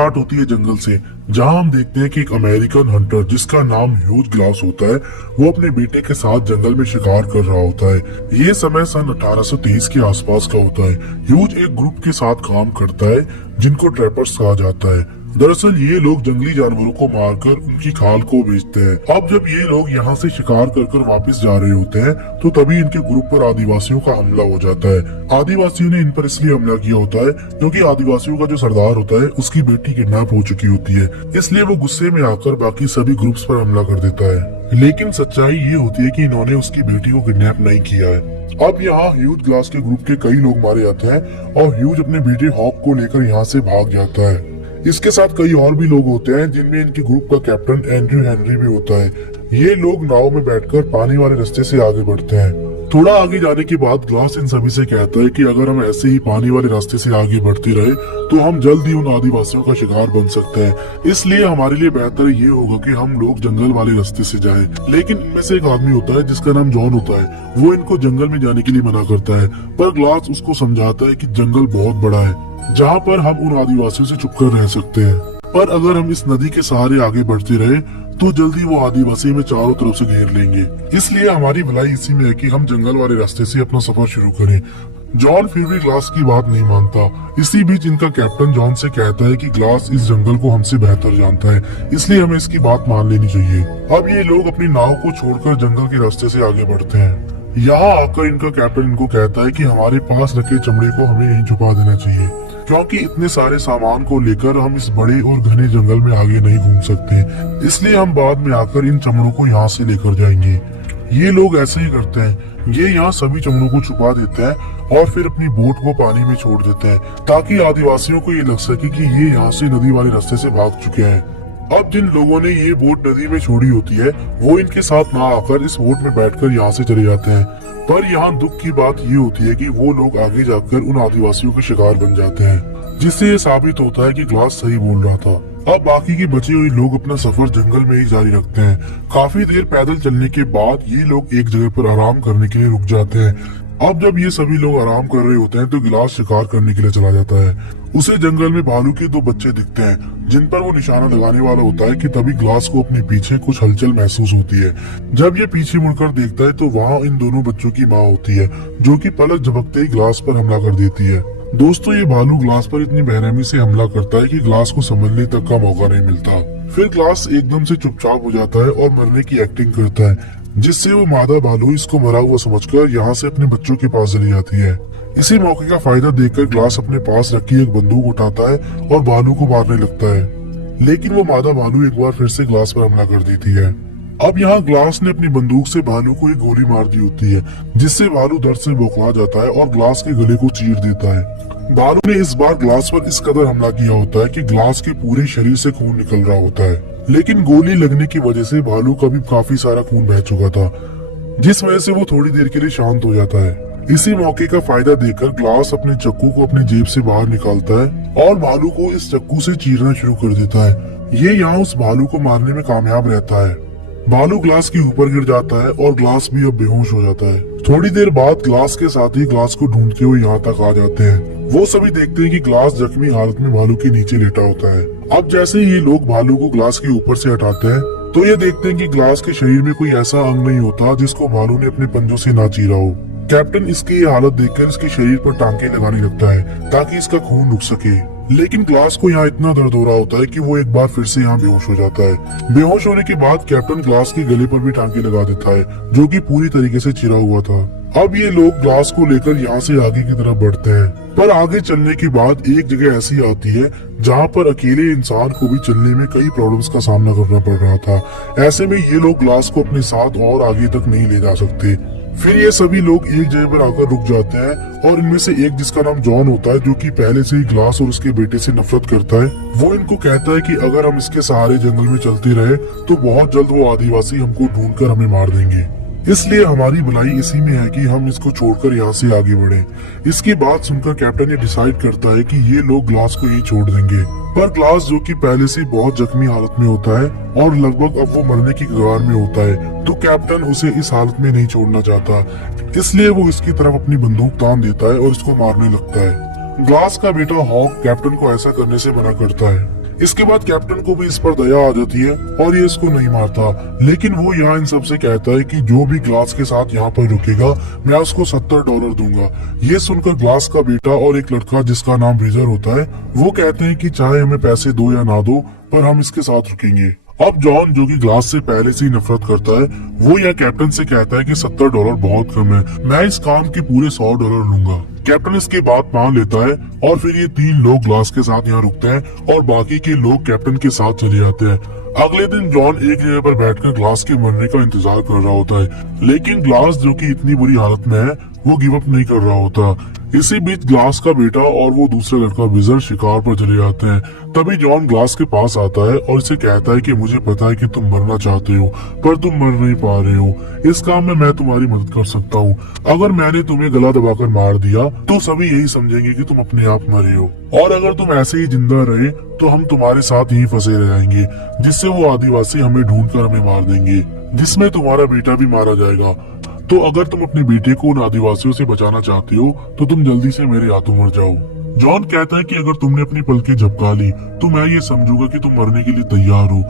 Start होती है जंगल से, जहां हम देखते हैं कि एक अमेरिकन हंटर जिसका नाम ह्यूज ग्लास होता है, वो अपने बेटे के साथ जंगल में शिकार कर रहा होता है। ये समय सन 1823 के आसपास का होता है। ह्यूज एक ग्रुप के साथ काम करता है जिनको ट्रैपर्स कहा जाता है। दरअसल ये लोग जंगली जानवरों को मारकर उनकी खाल को बेचते हैं। अब जब ये लोग यहाँ से शिकार कर वापस जा रहे होते हैं तो तभी इनके ग्रुप पर आदिवासियों का हमला हो जाता है। आदिवासियों ने इन पर इसलिए हमला किया होता है क्योंकि आदिवासियों का जो सरदार होता है उसकी बेटी किडनैप हो चुकी होती है, इसलिए वो गुस्से में आकर बाकी सभी ग्रुप्स पर हमला कर देता है। लेकिन सच्चाई ये होती है कि इन्होंने उसकी बेटी को किडनैप नहीं किया है। अब यहाँ ह्यूज ग्लास के ग्रुप के कई लोग मारे जाते हैं और ह्यूज अपने बेटे हॉक को लेकर यहाँ से भाग जाता है। इसके साथ कई और भी लोग होते हैं जिनमें इनके ग्रुप का कैप्टन एंड्रयू हेनरी भी होता है। ये लोग नाव में बैठकर पानी वाले रास्ते से आगे बढ़ते हैं। थोड़ा आगे जाने के बाद ग्लास इन सभी से कहता है कि अगर हम ऐसे ही पानी वाले रास्ते से आगे बढ़ते रहे तो हम जल्द ही उन आदिवासियों का शिकार बन सकते हैं, इसलिए हमारे लिए बेहतर ये होगा कि हम लोग जंगल वाले रास्ते से जाएं। लेकिन इनमें से एक आदमी होता है जिसका नाम जॉन होता है, वो इनको जंगल में जाने के लिए मना करता है, पर ग्लास उसको समझाता है कि जंगल बहुत बड़ा है जहाँ पर हम उन आदिवासियों से छुपकर रह सकते हैं, पर अगर हम इस नदी के सहारे आगे बढ़ते रहे तो जल्दी वो आदिवासी हमें चारों तरफ से घेर लेंगे। इसलिए हमारी भलाई इसी में है कि हम जंगल वाले रास्ते से अपना सफर शुरू करें। जॉन फिर भी ग्लास की बात नहीं मानता। इसी बीच इनका कैप्टन जॉन से कहता है कि ग्लास इस जंगल को हमसे बेहतर जानता है, इसलिए हमें इसकी बात मान लेनी चाहिए। अब ये लोग अपनी नाव को छोड़कर जंगल के रास्ते से आगे बढ़ते हैं। यहाँ आकर इनका कैप्टन इनको कहता है कि हमारे पास रखे चमड़े को हमें यहीं छुपा देना चाहिए, क्योंकि इतने सारे सामान को लेकर हम इस बड़े और घने जंगल में आगे नहीं घूम सकते, इसलिए हम बाद में आकर इन चमड़ों को यहाँ से लेकर जाएंगे। ये लोग ऐसे ही करते हैं। ये यहाँ सभी चमड़ों को छुपा देते हैं और फिर अपनी बोट को पानी में छोड़ देते हैं ताकि आदिवासियों को ये लग सके कि ये यहाँ से नदी वाले रास्ते से भाग चुके हैं। अब जिन लोगों ने ये बोट नदी में छोड़ी होती है वो इनके साथ ना आकर इस बोट में बैठकर यहाँ से चले जाते हैं, पर यहाँ दुख की बात ये होती है कि वो लोग आगे जाकर उन आदिवासियों के शिकार बन जाते हैं, जिससे ये साबित होता है कि ग्लास सही बोल रहा था। अब बाकी के बचे हुए लोग अपना सफर जंगल में ही जारी रखते हैं। काफी देर पैदल चलने के बाद ये लोग एक जगह पर आराम करने के लिए रुक जाते हैं। अब जब ये सभी लोग आराम कर रहे होते हैं तो ग्लास शिकार करने के लिए चला जाता है। उसे जंगल में भालू के दो बच्चे दिखते हैं जिन पर वो निशाना लगाने वाला होता है कि तभी ग्लास को अपने पीछे कुछ हलचल महसूस होती है। जब ये पीछे मुड़कर देखता है तो वहाँ इन दोनों बच्चों की माँ होती है, जो कि पलक झपकते ही ग्लास पर हमला कर देती है। दोस्तों, ये भालू ग्लास पर इतनी बेरहमी से हमला करता है कि ग्लास को संभलने तक का मौका नहीं मिलता। फिर ग्लास एकदम से चुपचाप हो जाता है और मरने की एक्टिंग करता है, जिससे वो मादा भालू इसको मरा हुआ समझकर यहाँ से अपने बच्चों के पास चली जाती है। इसी मौके का फायदा देखकर ग्लास अपने पास रखी एक बंदूक उठाता है और भालू को मारने लगता है, लेकिन वो मादा भालू एक बार फिर से ग्लास पर हमला कर देती है। अब यहाँ ग्लास ने अपनी बंदूक से भालू को एक गोली मार दी होती है, जिससे भालू दर्द से बौखला जाता है और ग्लास के गले को चीर देता है। भालू ने इस बार ग्लास पर इस कदर हमला किया होता है कि ग्लास के पूरे शरीर से खून निकल रहा होता है, लेकिन गोली लगने की वजह से भालू का भी काफी सारा खून बह चुका था, जिस वजह से वो थोड़ी देर के लिए शांत हो जाता है। इसी मौके का फायदा देकर ग्लास अपने चक्कू को अपनी जेब से बाहर निकालता है और भालू को इस चक्कू से चीरना शुरू कर देता है। ये यहाँ उस भालू को मारने में कामयाब रहता है। भालू ग्लास के ऊपर गिर जाता है और ग्लास भी अब बेहोश हो जाता है। थोड़ी देर बाद ग्लास के साथी ग्लास को ढूंढते हुए यहाँ तक आ जाते हैं। वो सभी देखते हैं कि ग्लास जख्मी हालत में भालू के नीचे लेटा होता है। अब जैसे ही ये लोग भालू को ग्लास के ऊपर से हटाते हैं तो ये देखते हैं कि ग्लास के शरीर में कोई ऐसा अंग नहीं होता जिसको भालू ने अपने पंजों से ना चीरा हो। कैप्टन इसकी ये हालत देखकर इसके शरीर पर टांके लगाने लगता है ताकि इसका खून रुक सके, लेकिन ग्लास को यहाँ इतना दर्द हो रहा होता है कि वो एक बार फिर से यहाँ बेहोश हो जाता है। बेहोश होने के बाद कैप्टन ग्लास के गले पर भी टांके लगा देता है, जो कि पूरी तरीके से चिरा हुआ था। अब ये लोग ग्लास को लेकर यहाँ से आगे की तरफ बढ़ते हैं, पर आगे चलने के बाद एक जगह ऐसी आती है जहाँ पर अकेले इंसान को भी चलने में कई प्रॉब्लम्स का सामना करना पड़ रहा था। ऐसे में ये लोग ग्लास को अपने साथ और आगे तक नहीं ले जा सकते। फिर ये सभी लोग एक जगह पर आकर रुक जाते हैं और इनमें से एक, जिसका नाम जॉन होता है, जो कि पहले से ही ग्लास और उसके बेटे से नफरत करता है, वो इनको कहता है कि अगर हम इसके सहारे जंगल में चलते रहे तो बहुत जल्द वो आदिवासी हमको ढूंढकर हमें मार देंगे, इसलिए हमारी भलाई इसी में है कि हम इसको छोड़कर यहाँ से आगे बढ़े। इसकी बात सुनकर कैप्टन ये डिसाइड करता है कि ये लोग ग्लास को यही छोड़ देंगे, पर ग्लास जो कि पहले से बहुत जख्मी हालत में होता है और लगभग अब वो मरने की कगार में होता है, तो कैप्टन उसे इस हालत में नहीं छोड़ना चाहता, इसलिए वो इसकी तरफ अपनी बंदूक तान देता है और इसको मारने लगता है। ग्लास का बेटा हॉक कैप्टन को ऐसा करने से मना करता है। इसके बाद कैप्टन को भी इस पर दया आ जाती है और ये इसको नहीं मारता, लेकिन वो यहाँ इन सबसे कहता है कि जो भी ग्लास के साथ यहाँ पर रुकेगा मैं उसको $70 दूंगा। ये सुनकर ग्लास का बेटा और एक लड़का जिसका नाम ब्रीजर होता है वो कहते हैं कि चाहे हमें पैसे दो या ना दो पर हम इसके साथ रुकेंगे। अब जॉन जो कि ग्लास से पहले से ही नफरत करता है वो यह कैप्टन से कहता है कि $70 बहुत कम है, मैं इस काम के पूरे $100 लूंगा। कैप्टन इसकी बात मान लेता है और फिर ये 3 लोग ग्लास के साथ यहाँ रुकते हैं और बाकी के लोग कैप्टन के साथ चले जाते हैं। अगले दिन जॉन एक जगह पर बैठकर ग्लास के मरने का इंतजार कर रहा होता है, लेकिन ग्लास जो कि इतनी बुरी हालत में है वो गिव अप नहीं कर रहा होता। इसी बीच ग्लास का बेटा और वो दूसरा लड़का ब्रीजर शिकार पर चले जाते हैं। तभी जॉन ग्लास के पास आता है और इसे कहता है कि मुझे पता है कि तुम मरना चाहते हो पर तुम मर नहीं पा रहे हो, इस काम में मैं तुम्हारी मदद कर सकता हूँ। अगर मैंने तुम्हें गला दबाकर मार दिया तो सभी यही समझेंगे कि तुम अपने आप मरे हो, और अगर तुम ऐसे ही जिंदा रहे तो हम तुम्हारे साथ यही फंसे रह जाएंगे, जिससे वो आदिवासी हमें ढूंढकर हमें मार देंगे, जिसमें तुम्हारा बेटा भी मारा जाएगा। तो अगर तुम अपने बेटे को उन आदिवासियों से बचाना चाहते हो तो तुम जल्दी से मेरे हाथों मर जाओ। जॉन कहता है कि अगर तुमने अपनी पलकें झपका ली तो मैं ये समझूंगा कि तुम मरने के लिए तैयार हो,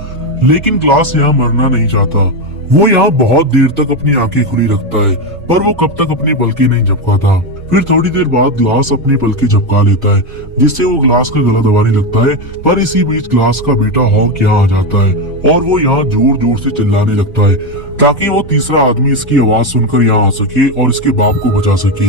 लेकिन ग्लास यहाँ मरना नहीं चाहता। वो यहाँ बहुत देर तक अपनी आंखें खुली रखता है पर वो कब तक अपनी पलकें नहीं झपकाता। फिर थोड़ी देर बाद ग्लास अपनी पलकें झपका लेता है जिससे वो ग्लास का गला दबाने लगता है, पर इसी बीच ग्लास का बेटा हॉक यहाँ आ जाता है और वो यहाँ जोर जोर से चिल्लाने लगता है ताकि वो तीसरा आदमी इसकी आवाज सुनकर यहाँ आ सके और इसके बाप को बचा सके।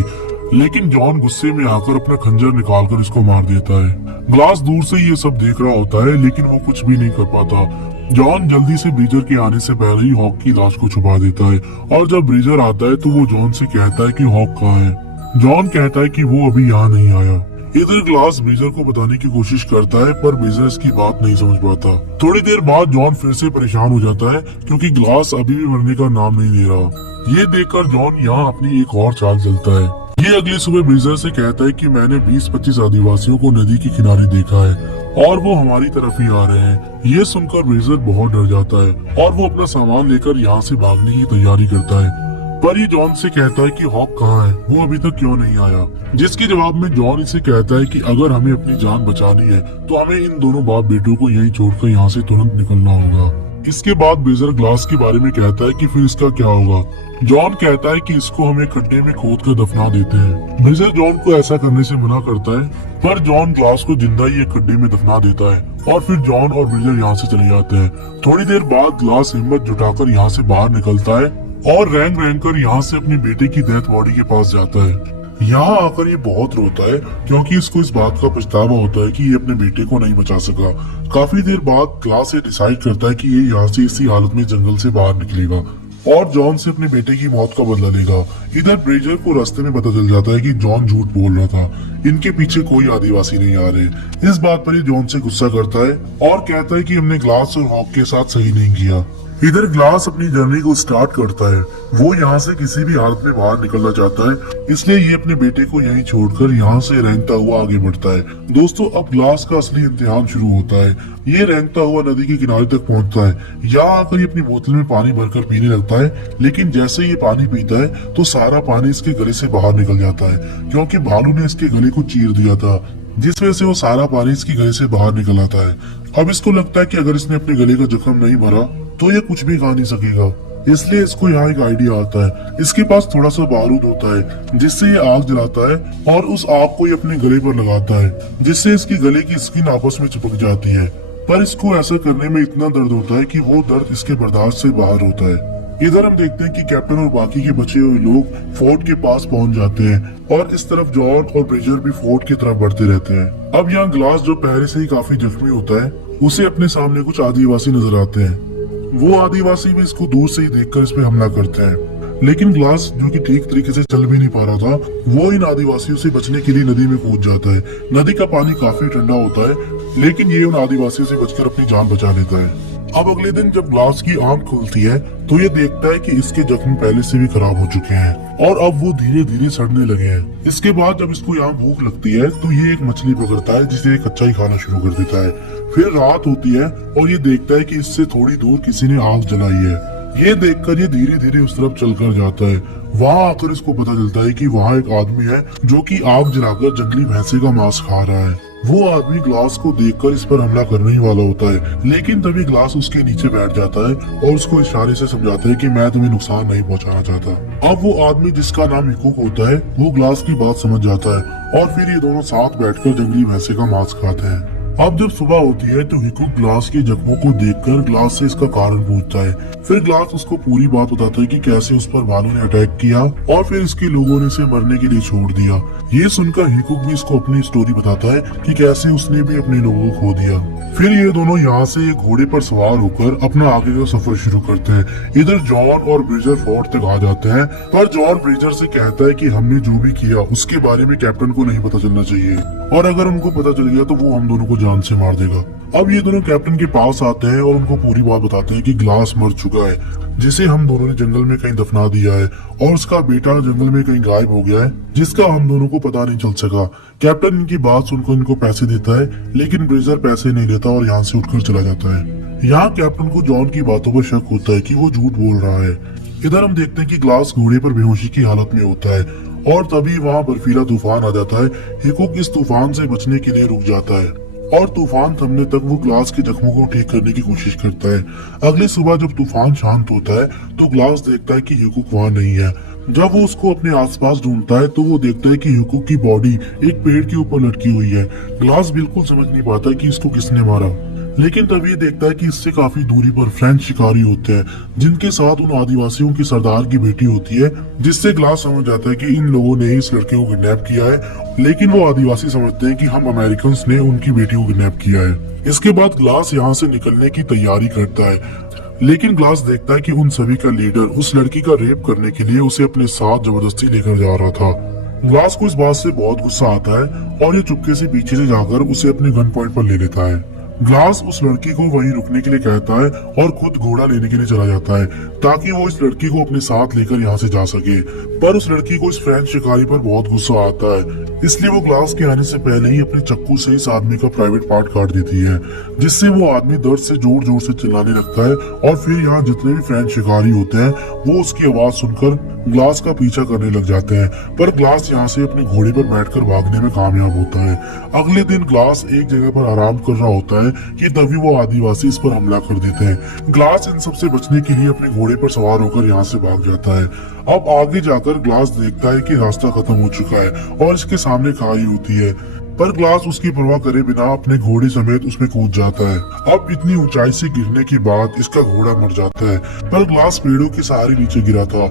लेकिन जॉन गुस्से में आकर अपना खंजर निकालकर इसको मार देता है। ग्लास दूर से ये सब देख रहा होता है लेकिन वो कुछ भी नहीं कर पाता। जॉन जल्दी से ब्रीजर के आने से पहले ही हॉक की लाश को छुपा देता है और जब ब्रीजर आता है तो वो जॉन से कहता है कि हॉक कहाँ है। जॉन कहता है कि वो अभी यहाँ नहीं आया। इधर ग्लास ब्रीजर को बताने की कोशिश करता है पर ब्रीजर इसकी बात नहीं समझ पाता। थोड़ी देर बाद जॉन फिर से परेशान हो जाता है क्योंकि ग्लास अभी भी मरने का नाम नहीं ले रहा। ये देखकर जॉन यहाँ अपनी एक और चाल चलता है। ये अगली सुबह ब्रीजर से कहता है कि मैंने 20-25 आदिवासियों को नदी के किनारे देखा है और वो हमारी तरफ ही आ रहे हैं। ये सुनकर ब्रीजर बहुत डर जाता है और वो अपना सामान लेकर यहाँ से भागने की तैयारी करता है, पर ये जॉन से कहता है कि हॉक कहाँ है, वो अभी तक क्यों नहीं आया। जिसके जवाब में जॉन इसे कहता है कि अगर हमें अपनी जान बचानी है तो हमें इन दोनों बाप बेटों को यहीं छोड़कर यहाँ से तुरंत निकलना होगा। इसके बाद ब्रीजर ग्लास के बारे में कहता है कि फिर इसका क्या होगा। जॉन कहता है कि इसको हम एक खड्डे में खोद कर दफना देते हैं। ब्रीजर जॉन को ऐसा करने से मना करता है, पर जॉन ग्लास को जिंदा ही एक खड्डे में दफना देता है और फिर जॉन और ब्रीजर यहाँ से चले जाते हैं। थोड़ी देर बाद ग्लास हिम्मत जुटाकर यहाँ से बाहर निकलता है और रैंग कर यहाँ से अपने बेटे की डेथ बॉडी के पास जाता है। यहाँ आकर ये बहुत रोता है क्योंकि इसको इस बात का पछतावा होता है कि ये अपने बेटे को नहीं बचा सका। काफी देर बाद ग्लास ये डिसाइड करता है कि ये यहाँ से इसी हालत में जंगल से बाहर निकलेगा और जॉन से अपने बेटे की मौत का बदला लेगा। इधर ब्रीजर को रास्ते में पता चल जाता है कि जॉन झूठ बोल रहा था, इनके पीछे कोई आदिवासी नहीं आ रहे। इस बात पर ये जॉन से गुस्सा करता है और कहता है कि हमने ग्लास और हॉक के साथ सही नहीं किया। इधर ग्लास अपनी जर्नी को स्टार्ट करता है। वो यहाँ से किसी भी हालत में बाहर निकलना चाहता है, इसलिए ये अपने बेटे को यहीं छोड़कर यहाँ से रेंगता हुआ आगे बढ़ता है। दोस्तों, अब ग्लास का असली इम्तिहान शुरू होता है। ये रेंगता हुआ नदी के किनारे तक पहुँचता है। यहाँ आकर ये अपनी बोतल में पानी भरकर पीने लगता है, लेकिन जैसे ये पानी पीता है तो सारा पानी इसके गले से बाहर निकल जाता है क्योंकि भालू ने इसके गले को चीर दिया था, जिस वजह से वो सारा पानी इसके गले से बाहर निकल आता है। अब इसको लगता है कि अगर इसने अपने गले का जख्म नहीं भरा तो ये कुछ भी खा नहीं सकेगा, इसलिए इसको यहाँ एक आइडिया आता है। इसके पास थोड़ा सा बारूद होता है जिससे ये आग जलाता है और उस आग को ये अपने गले पर लगाता है, जिससे इसकी गले की स्किन आपस में चिपक जाती है। पर इसको ऐसा करने में इतना दर्द होता है कि वो दर्द इसके बर्दाश्त से बाहर होता है। इधर हम देखते हैं कि कैप्टन और बाकी के बचे हुए लोग फोर्ट के पास पहुंच जाते हैं और इस तरफ जॉन और ब्रीजर भी फोर्ट की तरफ बढ़ते रहते हैं। अब यहाँ ग्लास जो पहले से ही काफी जख्मी होता है, उसे अपने सामने कुछ आदिवासी नजर आते हैं। वो आदिवासी भी इसको दूर से ही देखकर इस पे हमला करते हैं, लेकिन ग्लास जो कि ठीक तरीके से चल भी नहीं पा रहा था, वो इन आदिवासियों से बचने के लिए नदी में कूद जाता है। नदी का पानी काफी ठंडा होता है, लेकिन ये उन आदिवासियों से बचकर अपनी जान बचा लेता है। अब अगले दिन जब ग्लास की आंख खुलती है तो ये देखता है कि इसके जख्म पहले से भी खराब हो चुके हैं और अब वो धीरे धीरे सड़ने लगे हैं। इसके बाद जब इसको यहाँ भूख लगती है तो ये एक मछली पकड़ता है जिसे कच्चा ही खाना शुरू कर देता है। फिर रात होती है और ये देखता है कि इससे थोड़ी दूर किसी ने आग जलाई है। ये देखकर ये धीरे धीरे उस तरफ चलकर जाता है। वहाँ आकर इसको पता चलता है कि वहाँ एक आदमी है जो कि आग जलाकर जंगली भैंसे का मांस खा रहा है। वो आदमी ग्लास को देखकर इस पर हमला करने ही वाला होता है, लेकिन तभी ग्लास उसके नीचे बैठ जाता है और उसको इशारे से समझाता है कि मैं तुम्हें नुकसान नहीं पहुंचाना चाहता। अब वो आदमी जिसका नाम हिकुक होता है वो ग्लास की बात समझ जाता है और फिर ये दोनों साथ बैठकर जंगली भैंसे का मांस खाते हैं। अब जब सुबह होती है तो हिकुक ग्लास के जख्मों को देखकर ग्लास से इसका कारण पूछता है। फिर ग्लास उसको पूरी बात बताता है कि कैसे उस पर भालू ने अटैक किया और फिर इसके लोगों ने इसे मरने के लिए छोड़ दिया। ये सुनकर हिकुक भी इसको अपनी स्टोरी बताता है कि कैसे उसने भी अपने लोगों को खो दिया। फिर ये दोनों यहाँ से एक घोड़े पर सवार होकर अपना आगे का सफर शुरू करते हैं। इधर जॉन और ब्रिजर फोर्ट तक आ जाते हैं, पर जॉन ब्रिजर से कहता है कि हमने जो भी किया उसके बारे में कैप्टन को नहीं पता चलना चाहिए, और अगर उनको पता चल गया तो वो हम दोनों को जान से मार देगा। अब ये दोनों कैप्टन के पास आते हैं और उनको पूरी बात बताते हैं कि ग्लास मर चुका है, जिसे हम दोनों ने जंगल में कहीं दफना दिया है, और उसका बेटा जंगल में कहीं गायब हो गया है, जिसका हम दोनों को पता नहीं चल सका। कैप्टन इनकी बात सुनकर इनको पैसे देता है, लेकिन ब्रिजर पैसे नहीं लेता और यहाँ से उठकर चला जाता है। यहाँ कैप्टन को जॉन की बातों पर शक होता है कि वो झूठ बोल रहा है। इधर हम देखते हैं कि ग्लास घोड़े पर बेहोशी की हालत में होता है और तभी वहाँ बर्फीला तूफान आ जाता है। हिकुक इस तूफान से बचने के लिए रुक जाता है और तूफान थमने तक वो ग्लास के जख्मों को ठीक करने की कोशिश करता है। अगली सुबह जब तूफान शांत होता है तो ग्लास देखता है कि हिकुक वहाँ नहीं है। जब वो उसको अपने आसपास ढूंढता है तो वो देखता है कि हिकुक की बॉडी एक पेड़ के ऊपर लटकी हुई है। ग्लास बिल्कुल समझ नहीं पाता कि इसको किसने मारा, लेकिन तभी ये देखता है कि इससे काफी दूरी पर फ्रेंच शिकारी होते हैं, जिनके साथ उन आदिवासियों की सरदार की बेटी होती है, जिससे ग्लास समझ जाता है कि इन लोगों ने इस लड़के को किडनैप किया है। लेकिन वो आदिवासी समझते हैं कि हम अमेरिकन ने उनकी बेटी को किडनैप किया है। इसके बाद ग्लास यहाँ से निकलने की तैयारी करता है, लेकिन ग्लास देखता है कि उन सभी का लीडर उस लड़की का रेप करने के लिए उसे अपने साथ जबरदस्ती लेकर जा रहा था। ग्लास को इस बात से बहुत गुस्सा आता है और ये चुपके से पीछे से जाकर उसे अपने गन पॉइंट पर ले लेता है। ग्लास उस लड़की को वहीं रुकने के लिए कहता है और खुद घोड़ा लेने के लिए चला जाता है ताकि वो इस लड़की को अपने साथ लेकर यहाँ से जा सके। पर उस लड़की को इस फ्रेंच शिकारी पर बहुत गुस्सा आता है, इसलिए वो ग्लास के आने से पहले ही अपने चाकू से इस आदमी का प्राइवेट पार्ट काट देती है, जिससे वो आदमी दर्द से जोर जोर से चिल्लाने लगता है। और फिर यहाँ जितने भी फ्रेंच शिकारी होते हैं वो उसकी आवाज सुनकर ग्लास का पीछा करने लग जाते हैं, पर ग्लास यहाँ से अपने घोड़े पर बैठकर भागने में कामयाब होता है। अगले दिन ग्लास एक जगह पर आराम कर रहा होता है कि तभी वो आदिवासी इस पर हमला कर देते हैं। ग्लास इन सबसे बचने के लिए अपने घोड़े पर सवार होकर यहाँ से भाग जाता है। अब आगे जाकर ग्लास देखता है कि रास्ता खत्म हो चुका है और इसके सामने खाई होती है, पर ग्लास उसकी परवाह करे बिना अपने घोड़े समेत उसमें कूद जाता है। अब इतनी ऊंचाई से गिरने के बाद इसका घोड़ा मर जाता है, पर ग्लास पेड़ों के सहारे नीचे गिरा था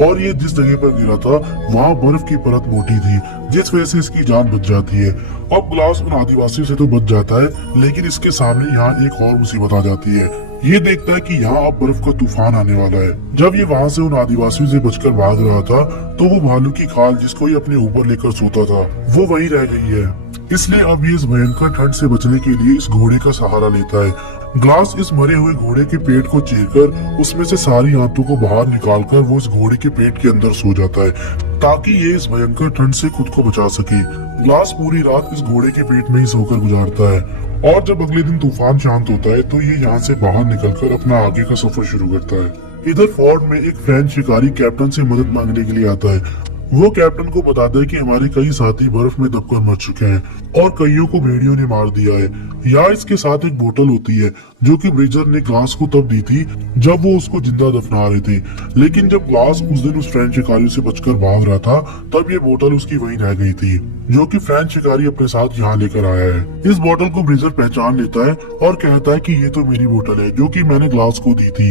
और ये जिस जगह पर गिरा था वहाँ बर्फ की परत मोटी थी, जिस वजह से इसकी जान बच जाती है। अब ग्लास उन आदिवासियों से तो बच जाता है, लेकिन इसके सामने यहाँ एक और मुसीबत आ जाती है। ये देखता है कि यहाँ अब बर्फ का तूफान आने वाला है। जब ये वहाँ से उन आदिवासियों से बचकर भाग रहा था तो वो भालू की खाल जिसको ये अपने ऊपर लेकर सोता था वो वहीं रह गई है, इसलिए अब ये इस भयंकर ठंड से बचने के लिए इस घोड़े का सहारा लेता है। ग्लास इस मरे हुए घोड़े के पेट को चीरकर उसमें से सारी आंतों को बाहर निकालकर वो इस घोड़े के पेट के अंदर सो जाता है ताकि ये इस भयंकर ठंड से खुद को बचा सके। ग्लास पूरी रात इस घोड़े के पेट में ही सोकर गुजारता है और जब अगले दिन तूफान शांत होता है तो ये यहाँ से बाहर निकलकर अपना आगे का सफर शुरू करता है। इधर फोर्ट में एक फ्रेंच शिकारी कैप्टन से मदद मांगने के लिए आता है। वो कैप्टन को बताता है कि हमारे कई साथी बर्फ में दबकर मर चुके हैं और कईयों को भेड़ियों ने मार दिया है। या इसके साथ एक बोतल होती है जो कि ब्रिजर ने ग्लास को तब दी थी जब वो उसको जिंदा दफना रहे थे, लेकिन जब ग्लास उस दिन उस फ्रेंच शिकारी से बचकर भाग रहा था तब ये बोतल उसकी वहीं रह गई थी, जो कि फ्रेंच शिकारी अपने साथ यहाँ लेकर आया है। इस बोतल को ब्रिजर पहचान लेता है और कहता है कि ये तो मेरी बोतल है जो कि मैंने ग्लास को दी थी।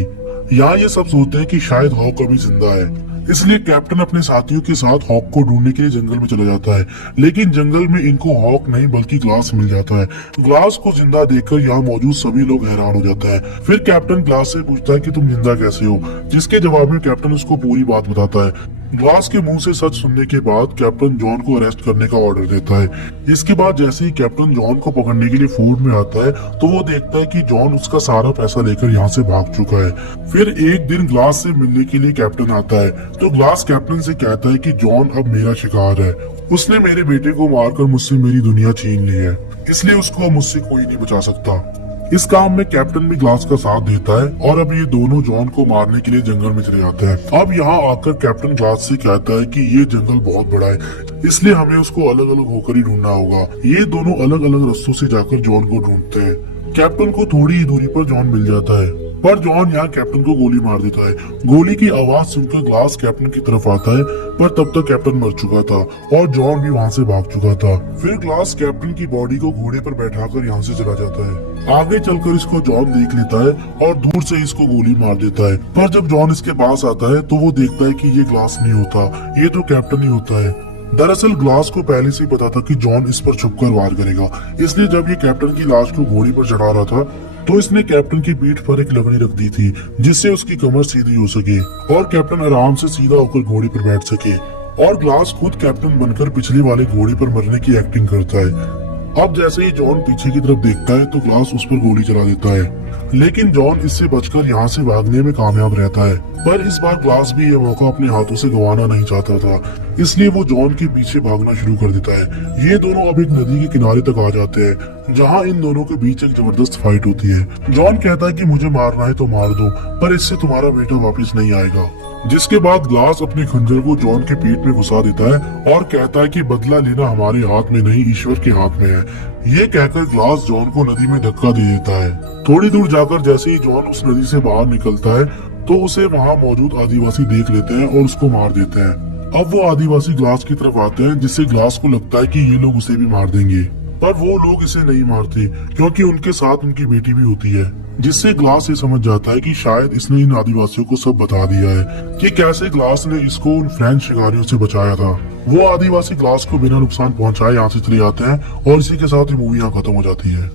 यहाँ ये सब सोचते हैं कि शायद हॉक अभी जिंदा है, इसलिए कैप्टन अपने साथियों के साथ हॉक को ढूंढने के लिए जंगल में चला जाता है, लेकिन जंगल में इनको हॉक नहीं बल्कि ग्लास मिल जाता है। ग्लास को जिंदा देखकर यहाँ मौजूद सभी लोग हैरान हो जाता है। फिर कैप्टन ग्लास से पूछता है कि तुम जिंदा कैसे हो, जिसके जवाब में कैप्टन उसको पूरी बात बताता है। ग्लास के मुंह से सच सुनने के बाद कैप्टन जॉन को अरेस्ट करने का ऑर्डर देता है। इसके बाद जैसे ही कैप्टन जॉन को पकड़ने के लिए फोर्ट में आता है तो वो देखता है कि जॉन उसका सारा पैसा लेकर यहाँ से भाग चुका है। फिर एक दिन ग्लास से मिलने के लिए कैप्टन आता है तो ग्लास कैप्टन से कहता है कि जॉन अब मेरा शिकार है, उसने मेरे बेटे को मारकर मुझसे मेरी दुनिया छीन ली है, इसलिए उसको मुझसे कोई नहीं बचा सकता। इस काम में कैप्टन भी ग्लास का साथ देता है और अब ये दोनों जॉन को मारने के लिए जंगल में चले जाते हैं। अब यहाँ आकर कैप्टन ग्लास से कहता है कि ये जंगल बहुत बड़ा है, इसलिए हमें उसको अलग अलग होकर ही ढूंढना होगा। ये दोनों अलग अलग रास्तों से जाकर जॉन को ढूंढते हैं। कैप्टन को थोड़ी ही दूरी पर जॉन मिल जाता है, पर जॉन यहाँ कैप्टन को गोली मार देता है। गोली की आवाज सुनकर ग्लास कैप्टन की तरफ आता है, पर तब तक कैप्टन मर चुका था और जॉन भी वहाँ से भाग चुका था। फिर ग्लास कैप्टन की बॉडी को घोड़े पर बैठाकर यहाँ से चला जाता है। आगे चलकर इसको जॉन देख लेता है और दूर से इसको गोली मार देता है। पर जब जॉन इसके पास आता है तो वो देखता है कि ये ग्लास नहीं होता, ये तो कैप्टन ही होता है। दरअसल ग्लास को पहले से ही पता था कि जॉन इस पर छुपकर वार करेगा, इसलिए जब ये कैप्टन की लाश को घोड़ी पर चढ़ा रहा था तो इसने कैप्टन की पीठ पर एक लकड़ी रख दी थी, जिससे उसकी कमर सीधी हो सके और कैप्टन आराम से सीधा होकर घोड़ी पर बैठ सके। और ग्लास खुद कैप्टन बनकर पिछले वाले घोड़े पर मरने की एक्टिंग करता है। अब जैसे ही जॉन पीछे की तरफ देखता है तो ग्लास उस पर गोली चला देता है, लेकिन जॉन इससे बचकर यहाँ से भागने में कामयाब रहता है। पर इस बार ग्लास भी ये मौका अपने हाथों से गंवाना नहीं चाहता था, इसलिए वो जॉन के पीछे भागना शुरू कर देता है। ये दोनों अब एक नदी के किनारे तक आ जाते हैं, जहाँ इन दोनों के बीच एक जबरदस्त फाइट होती है। जॉन कहता है कि मुझे मारना है तो मार दो, पर इससे तुम्हारा बेटा वापस नहीं आएगा। जिसके बाद ग्लास अपने खंजर को जॉन के पेट में घुसा देता है और कहता है कि बदला लेना हमारे हाथ में नहीं, ईश्वर के हाथ में है। ये कहकर ग्लास जॉन को नदी में धक्का दे देता है। थोड़ी दूर जाकर जैसे ही जॉन उस नदी से बाहर निकलता है तो उसे वहाँ मौजूद आदिवासी देख लेते हैं और उसको मार देते हैं। अब वो आदिवासी ग्लास की तरफ आते हैं, जिससे ग्लास को लगता है कि ये लोग उसे भी मार देंगे, पर वो लोग इसे नहीं मारते क्योंकि उनके साथ उनकी बेटी भी होती है। जिससे ग्लास ये समझ जाता है कि शायद इसने इन आदिवासियों को सब बता दिया है कि कैसे ग्लास ने इसको उन फ्रेंच शिकारियों से बचाया था। वो आदिवासी ग्लास को बिना नुकसान पहुंचाए यहाँ से चले जाते हैं और इसी के साथ ये मूवी यहाँ खत्म हो जाती है।